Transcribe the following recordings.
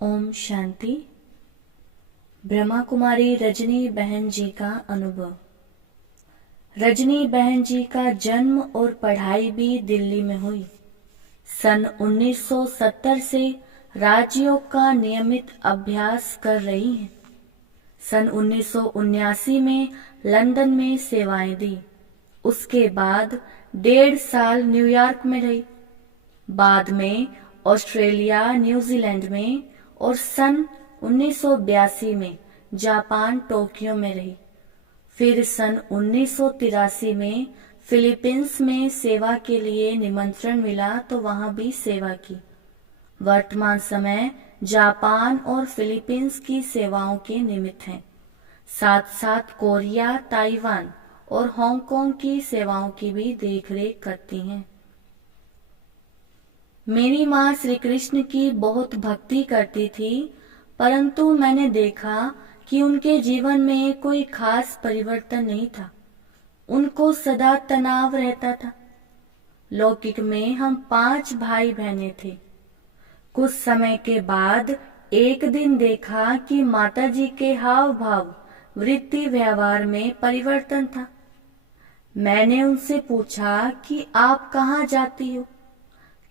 ओम शांति। ब्रह्मा कुमारी रजनी बहन जी का अनुभव। रजनी बहन जी का जन्म और पढ़ाई भी दिल्ली में हुई। सन 1970 से राजयोग का नियमित अभ्यास कर रही हैं। सन 1979 में लंदन में सेवाएं दी। उसके बाद 1.5 साल न्यूयॉर्क में रही। बाद में ऑस्ट्रेलिया, न्यूजीलैंड में और सन 1982 में जापान, टोक्यो में रही। फिर सन 1983 में फिलीपींस में सेवा के लिए निमंत्रण मिला तो वहां भी सेवा की। वर्तमान समय जापान और फिलीपींस की सेवाओं के निमित्त हैं। साथ साथ कोरिया, ताइवान और हांगकांग की सेवाओं की भी देखरेख करती हैं। मेरी माँ श्री कृष्ण की बहुत भक्ति करती थी, परंतु मैंने देखा कि उनके जीवन में कोई खास परिवर्तन नहीं था। उनको सदा तनाव रहता था। लौकिक में हम 5 भाई बहनें थे। कुछ समय के बाद एक दिन देखा कि माताजी के हाव भाव, वृत्ति, व्यवहार में परिवर्तन था। मैंने उनसे पूछा कि आप कहाँ जाती हो,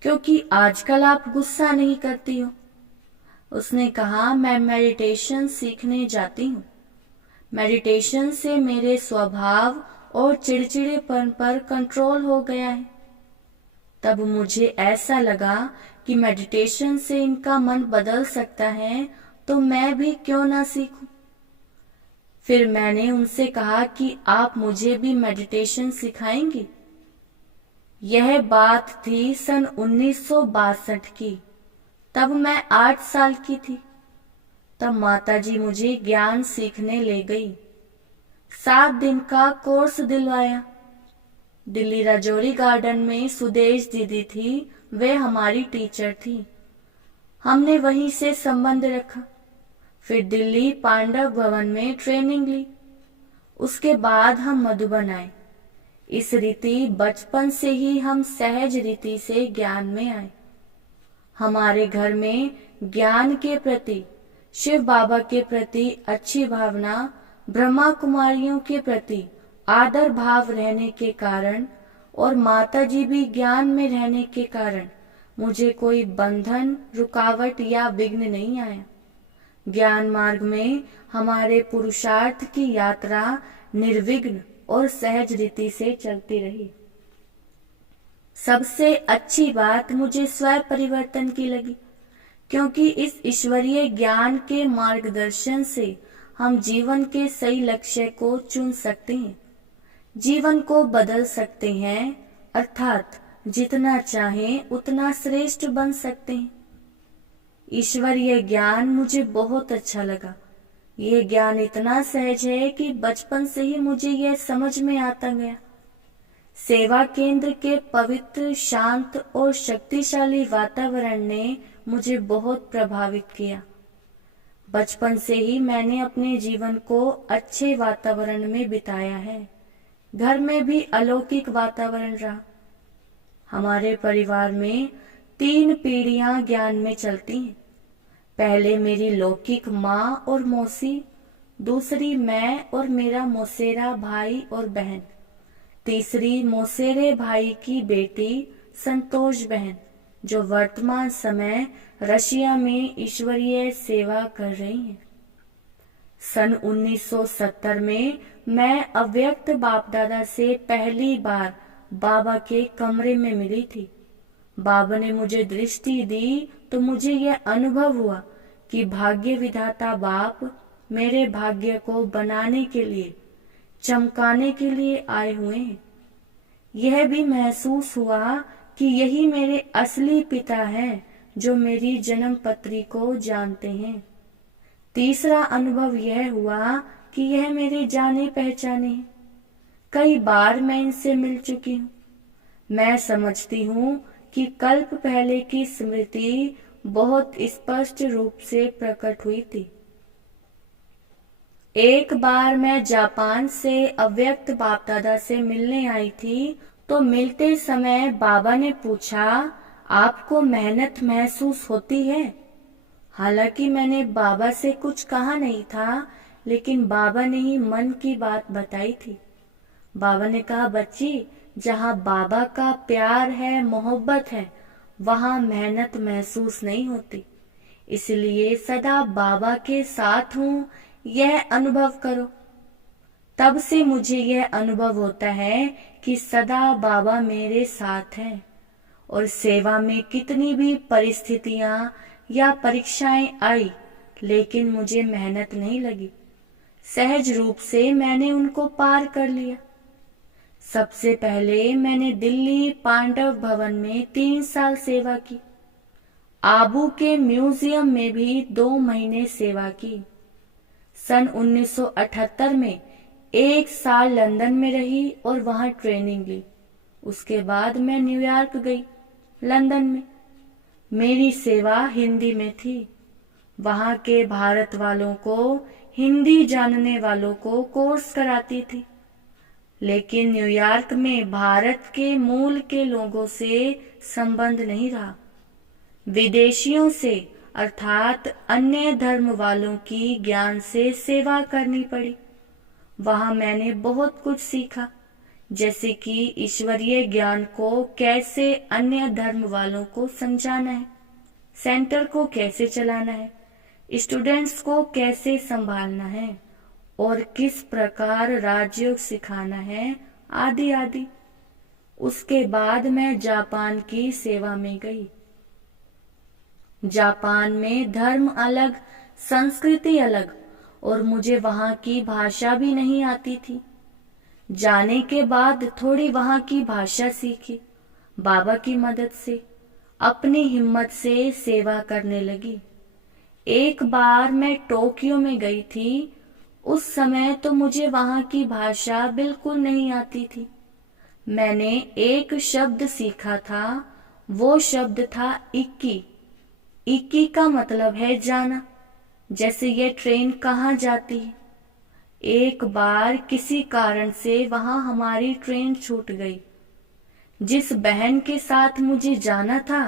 क्योंकि आजकल आप गुस्सा नहीं करती हो। उसने कहा, मैं मेडिटेशन सीखने जाती हूँ। मेडिटेशन से मेरे स्वभाव और चिड़चिड़ेपन पर कंट्रोल हो गया है। तब मुझे ऐसा लगा कि मेडिटेशन से इनका मन बदल सकता है, तो मैं भी क्यों ना सीखूं। फिर मैंने उनसे कहा कि आप मुझे भी मेडिटेशन सिखाएंगी। यह बात थी सन 1962 की। तब मैं 8 साल की थी। तब माताजी मुझे ज्ञान सीखने ले गई। 7 दिन का कोर्स दिलवाया। दिल्ली राजौरी गार्डन में सुदेश दीदी थी, वे हमारी टीचर थी। हमने वहीं से संबंध रखा। फिर दिल्ली पांडव भवन में ट्रेनिंग ली। उसके बाद हम मधुबन आए। इस रीति बचपन से ही हम सहज रीति से ज्ञान में आए। हमारे घर में ज्ञान के प्रति, शिव बाबा के प्रति अच्छी भावना, ब्रह्मा कुमारियों के प्रति आदर भाव रहने के कारण और माता जी भी ज्ञान में रहने के कारण मुझे कोई बंधन, रुकावट या विघ्न नहीं आया। ज्ञान मार्ग में हमारे पुरुषार्थ की यात्रा निर्विघ्न और सहज रीति से चलती रही। सबसे अच्छी बात मुझे स्व परिवर्तन की लगी, क्योंकि इस ईश्वरीय ज्ञान के मार्गदर्शन से हम जीवन के सही लक्ष्य को चुन सकते हैं, जीवन को बदल सकते हैं, अर्थात जितना चाहें उतना श्रेष्ठ बन सकते हैं। ईश्वरीय ज्ञान मुझे बहुत अच्छा लगा। यह ज्ञान इतना सहज है कि बचपन से ही मुझे यह समझ में आता गया। सेवा केंद्र के पवित्र, शांत और शक्तिशाली वातावरण ने मुझे बहुत प्रभावित किया। बचपन से ही मैंने अपने जीवन को अच्छे वातावरण में बिताया है। घर में भी अलौकिक वातावरण रहा। हमारे परिवार में 3 पीढ़ियां ज्ञान में चलती हैं। पहले मेरी लौकिक माँ और मौसी, दूसरी मैं और मेरा मौसेरा भाई और बहन, तीसरी मौसेरे भाई की बेटी संतोष बहन, जो वर्तमान समय रशिया में ईश्वरीय सेवा कर रही हैं। सन 1970 में मैं अव्यक्त बाप दादा से पहली बार बाबा के कमरे में मिली थी। बाबा ने मुझे दृष्टि दी तो मुझे यह अनुभव हुआ कि भाग्य विधाता बाप मेरे भाग्य को बनाने के लिए, चमकाने के लिए आए हुए हैं। यह भी महसूस हुआ कि यही मेरे असली पिता हैं, जो मेरी जन्म पत्री को जानते हैं। तीसरा अनुभव यह हुआ कि यह मेरे जाने पहचाने हैं। कई बार मैं इनसे मिल चुकी हूँ। मैं समझती हूँ कि कल्प पहले की स्मृति बहुत स्पष्ट रूप से प्रकट हुई थी। एक बार मैं जापान से अव्यक्त बाप दादा से मिलने आई थी, तो मिलते समय बाबा ने पूछा, आपको मेहनत महसूस होती है? हालांकि मैंने बाबा से कुछ कहा नहीं था, लेकिन बाबा ने ही मन की बात बताई थी। बाबा ने कहा, बच्ची, जहाँ बाबा का प्यार है, मोहब्बत है, वहाँ मेहनत महसूस नहीं होती। इसलिए सदा बाबा के साथ हूँ, यह अनुभव करो। तब से मुझे यह अनुभव होता है कि सदा बाबा मेरे साथ हैं, और सेवा में कितनी भी परिस्थितियां या परीक्षाएं आई, लेकिन मुझे मेहनत नहीं लगी। सहज रूप से मैंने उनको पार कर लिया। सबसे पहले मैंने दिल्ली पांडव भवन में 3 साल सेवा की। आबू के म्यूजियम में भी 2 महीने सेवा की। सन 1978 में 1 साल लंदन में रही और वहां ट्रेनिंग ली। उसके बाद मैं न्यूयॉर्क गई। लंदन में मेरी सेवा हिंदी में थी। वहां के भारत वालों को, हिंदी जानने वालों को कोर्स कराती थी। लेकिन न्यूयॉर्क में भारत के मूल के लोगों से संबंध नहीं रहा। विदेशियों से अर्थात अन्य धर्म वालों की ज्ञान से सेवा करनी पड़ी। वहां मैंने बहुत कुछ सीखा, जैसे कि ईश्वरीय ज्ञान को कैसे अन्य धर्म वालों को समझाना है, सेंटर को कैसे चलाना है, स्टूडेंट्स को कैसे संभालना है और किस प्रकार राजयोग सिखाना है, आदि आदि। उसके बाद मैं जापान की सेवा में गई। जापान में धर्म अलग, संस्कृति अलग, और मुझे वहां की भाषा भी नहीं आती थी। जाने के बाद थोड़ी वहां की भाषा सीखी। बाबा की मदद से अपनी हिम्मत से सेवा करने लगी। एक बार मैं टोक्यो में गई थी। उस समय तो मुझे वहां की भाषा बिल्कुल नहीं आती थी। मैंने एक शब्द सीखा था। वो शब्द था इक्की। इक्की का मतलब है जाना, जैसे ये ट्रेन कहाँ जाती है। एक बार किसी कारण से वहां हमारी ट्रेन छूट गई। जिस बहन के साथ मुझे जाना था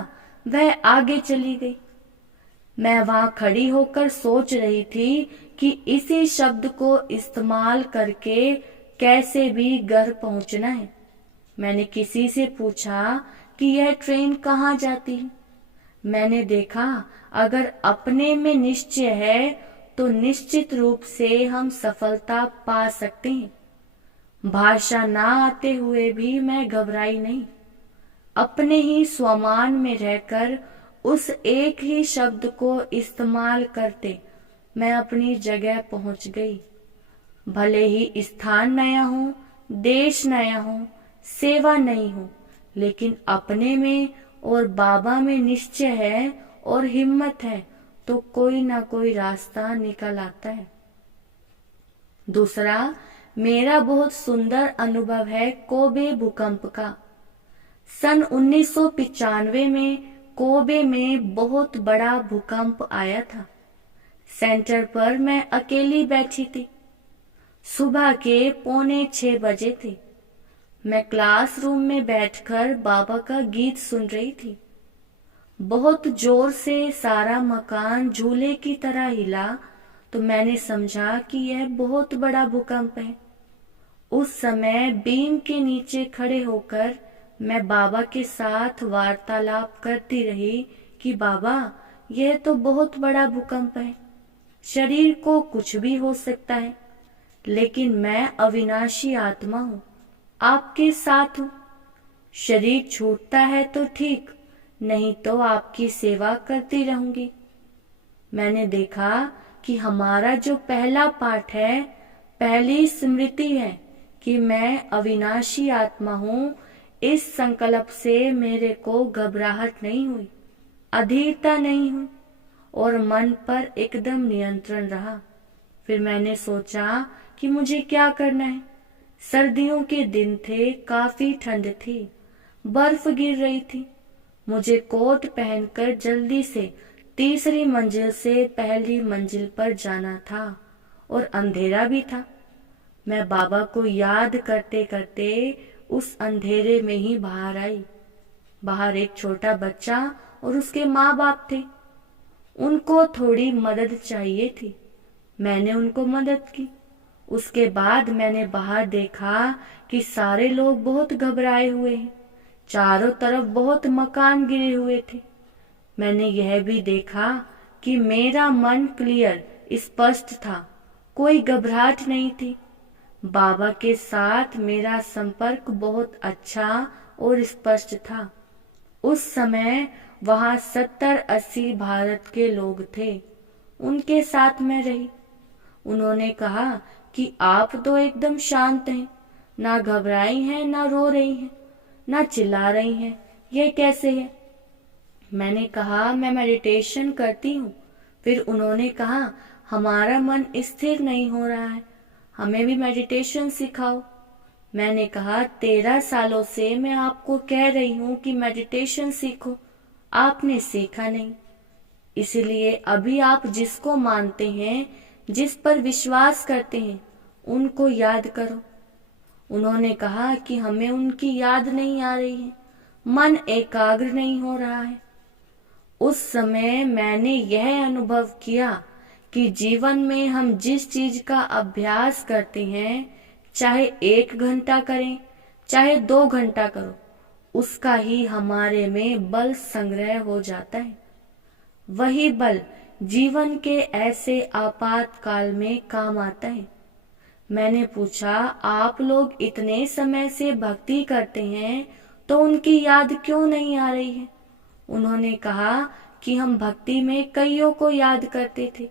वह आगे चली गई। मैं वहां खड़ी होकर सोच रही थी कि इसी शब्द को इस्तेमाल करके कैसे भी घर पहुंचना है। मैंने किसी से पूछा कि यह ट्रेन कहाँ जाती है। मैंने देखा, अगर अपने में निश्चय है तो निश्चित रूप से हम सफलता पा सकते हैं। भाषा ना आते हुए भी मैं घबराई नहीं। अपने ही स्वमान में रहकर उस एक ही शब्द को इस्तेमाल करते मैं अपनी जगह पहुंच गई। भले ही स्थान नया हो, देश नया हो, सेवा नहीं हो, लेकिन अपने में और बाबा में निश्चय है और हिम्मत है तो कोई ना कोई रास्ता निकल आता है। दूसरा, मेरा बहुत सुंदर अनुभव है कोबे भूकंप का। सन 1995 में कोबे में बहुत बड़ा भूकंप आया था। सेंटर पर मैं अकेली बैठी थी। सुबह के 5:45 बजे थे। मैं क्लासरूम में बैठकर बाबा का गीत सुन रही थी। बहुत जोर से सारा मकान झूले की तरह हिला तो मैंने समझा कि यह बहुत बड़ा भूकंप है। उस समय बीम के नीचे खड़े होकर मैं बाबा के साथ वार्तालाप करती रही कि बाबा, यह तो बहुत बड़ा भूकंप है। शरीर को कुछ भी हो सकता है, लेकिन मैं अविनाशी आत्मा हूँ, आपके साथ हूँ। शरीर छूटता है तो ठीक, नहीं तो आपकी सेवा करती रहूंगी। मैंने देखा कि हमारा जो पहला पाठ है, पहली स्मृति है कि मैं अविनाशी आत्मा हूँ। इस संकल्प से मेरे को घबराहट नहीं हुई, अधीरता नहीं हुई और मन पर एकदम नियंत्रण रहा। फिर मैंने सोचा कि मुझे क्या करना है। सर्दियों के दिन थे, काफी ठंड थी, बर्फ गिर रही थी। मुझे कोट पहनकर जल्दी से तीसरी मंजिल से पहली मंजिल पर जाना था और अंधेरा भी था। मैं बाबा को याद करते करते उस अंधेरे में ही बाहर आई। बाहर एक छोटा बच्चा और उसके माँ बाप थे। उनको थोड़ी मदद चाहिए थी। मैंने उनको मदद की। उसके बाद मैंने बाहर देखा कि सारे लोग बहुत घबराए हुए हैं। चारों तरफ बहुत मकान गिरे हुए थे। मैंने यह भी देखा कि मेरा मन क्लियर, स्पष्ट था। कोई घबराहट नहीं थी। बाबा के साथ मेरा संपर्क बहुत अच्छा और स्पष्ट था। उस समय वहां 70-80 भारत के लोग थे। उनके साथ मैं रही। उन्होंने कहा कि आप तो एकदम शांत हैं, ना घबराई हैं, ना रो रही हैं, ना चिल्ला रही हैं, यह कैसे है? मैंने कहा मैं मेडिटेशन करती हूँ। फिर उन्होंने कहा हमारा मन स्थिर नहीं हो रहा है, हमें भी मेडिटेशन सिखाओ। मैंने कहा 13 सालों से मैं आपको कह रही हूँ कि मेडिटेशन सीखो, आपने सीखा नहीं। इसलिए अभी आप जिसको मानते हैं, जिस पर विश्वास करते हैं, उनको याद करो। उन्होंने कहा कि हमें उनकी याद नहीं आ रही है, मन एकाग्र नहीं हो रहा है। उस समय मैंने यह अनुभव किया कि जीवन में हम जिस चीज का अभ्यास करते हैं, चाहे 1 घंटा करें, चाहे 2 घंटा करो, उसका ही हमारे में बल संग्रह हो जाता है। वही बल जीवन के ऐसे आपातकाल में काम आता है। मैंने पूछा आप लोग इतने समय से भक्ति करते हैं तो उनकी याद क्यों नहीं आ रही है? उन्होंने कहा कि हम भक्ति में कईयों को याद करते थे,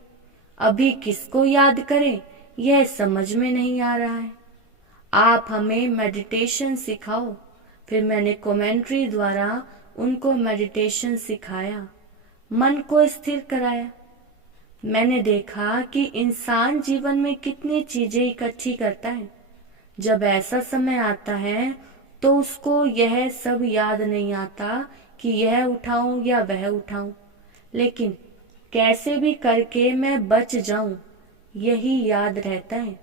अभी किसको याद करें यह समझ में नहीं आ रहा है। आप हमें मेडिटेशन सिखाओ। फिर मैंने कमेंट्री द्वारा उनको मेडिटेशन सिखाया, मन को स्थिर कराया। मैंने देखा कि इंसान जीवन में कितनी चीजें इकट्ठी करता है। जब ऐसा समय आता है तो उसको यह सब याद नहीं आता कि यह उठाऊं या वह उठाऊं, लेकिन कैसे भी करके मैं बच जाऊं, यही याद रहता है।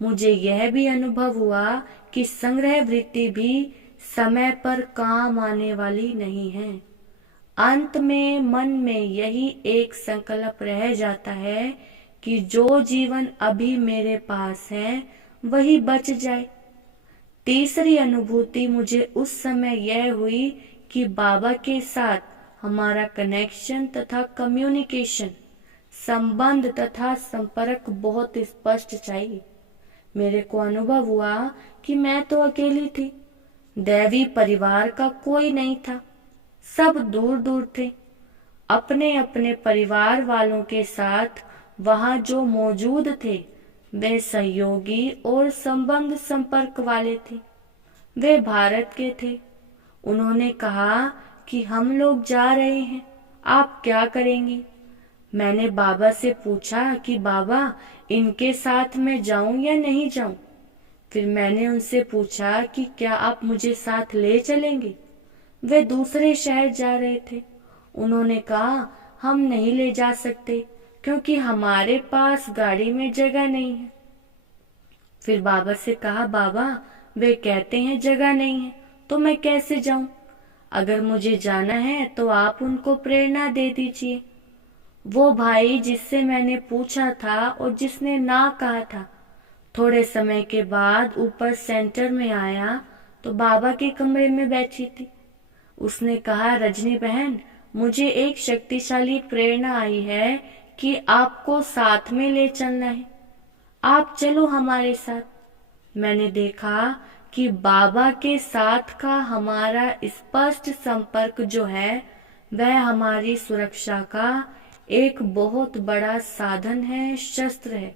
मुझे यह भी अनुभव हुआ कि संग्रह वृत्ति भी समय पर काम आने वाली नहीं है। अंत में मन में यही एक संकल्प रह जाता है कि जो जीवन अभी मेरे पास है वही बच जाए। तीसरी अनुभूति मुझे उस समय यह हुई कि बाबा के साथ हमारा कनेक्शन तथा कम्युनिकेशन, संबंध तथा संपर्क बहुत स्पष्ट चाहिए। मेरे को अनुभव हुआ कि मैं तो अकेली थी, दैवी परिवार का कोई नहीं था, सब दूर दूर थे। अपने अपने परिवार वालों के साथ वहां जो मौजूद थे वे सहयोगी और संबंध संपर्क वाले थे। वे भारत के थे। उन्होंने कहा कि हम लोग जा रहे हैं, आप क्या करेंगी? मैंने बाबा से पूछा कि बाबा इनके साथ मैं जाऊं या नहीं जाऊं। फिर मैंने उनसे पूछा कि क्या आप मुझे साथ ले चलेंगे? वे दूसरे शहर जा रहे थे। उन्होंने कहा हम नहीं ले जा सकते क्योंकि हमारे पास गाड़ी में जगह नहीं है। फिर बाबा से कहा बाबा वे कहते हैं जगह नहीं है तो मैं कैसे जाऊं? अगर मुझे जाना है तो आप उनको प्रेरणा दे दीजिए। वो भाई जिससे मैंने पूछा था और जिसने ना कहा था, थोड़े समय के बाद ऊपर सेंटर में आया तो बाबा के कमरे में बैठी थी। उसने कहा रजनी बहन, मुझे एक शक्तिशाली प्रेरणा आई है कि आपको साथ में ले चलना है, आप चलो हमारे साथ। मैंने देखा कि बाबा के साथ का हमारा स्पष्ट संपर्क जो है वह हमारी सुरक्षा का एक बहुत बड़ा साधन है, शस्त्र है।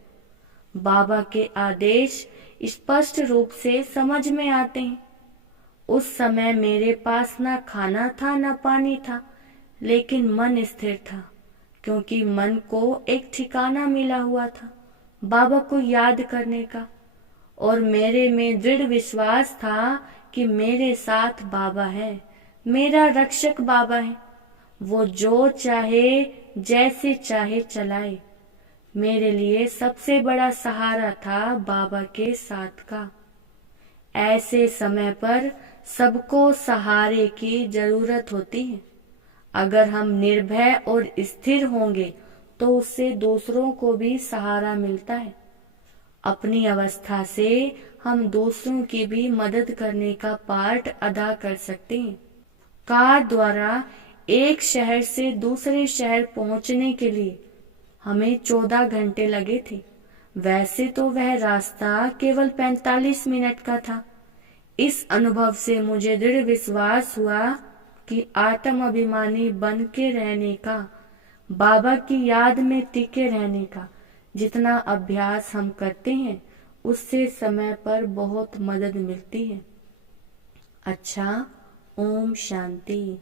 बाबा के आदेश स्पष्ट रूप से समझ में आते हैं। उस समय मेरे पास ना खाना था ना पानी था, लेकिन मन स्थिर था क्योंकि मन को एक ठिकाना मिला हुआ था बाबा को याद करने का। और मेरे में दृढ़ विश्वास था कि मेरे साथ बाबा है, मेरा रक्षक बाबा है। वो जो चाहे जैसे चाहे चलाए। मेरे लिए सबसे बड़ा सहारा था बाबा के साथ का। ऐसे समय पर सबको सहारे की जरूरत होती है। अगर हम निर्भय और स्थिर होंगे तो उससे दूसरों को भी सहारा मिलता है। अपनी अवस्था से हम दूसरों की भी मदद करने का पार्ट अदा कर सकते हैं। कार द्वारा एक शहर से दूसरे शहर पहुंचने के लिए हमें 14 घंटे लगे थे। वैसे तो वह रास्ता केवल 45 मिनट का था। इस अनुभव से मुझे दृढ़ विश्वास हुआ कि आत्म अभिमानी बन के रहने का, बाबा की याद में टिके रहने का जितना अभ्यास हम करते हैं उससे समय पर बहुत मदद मिलती है। अच्छा, ओम शांति।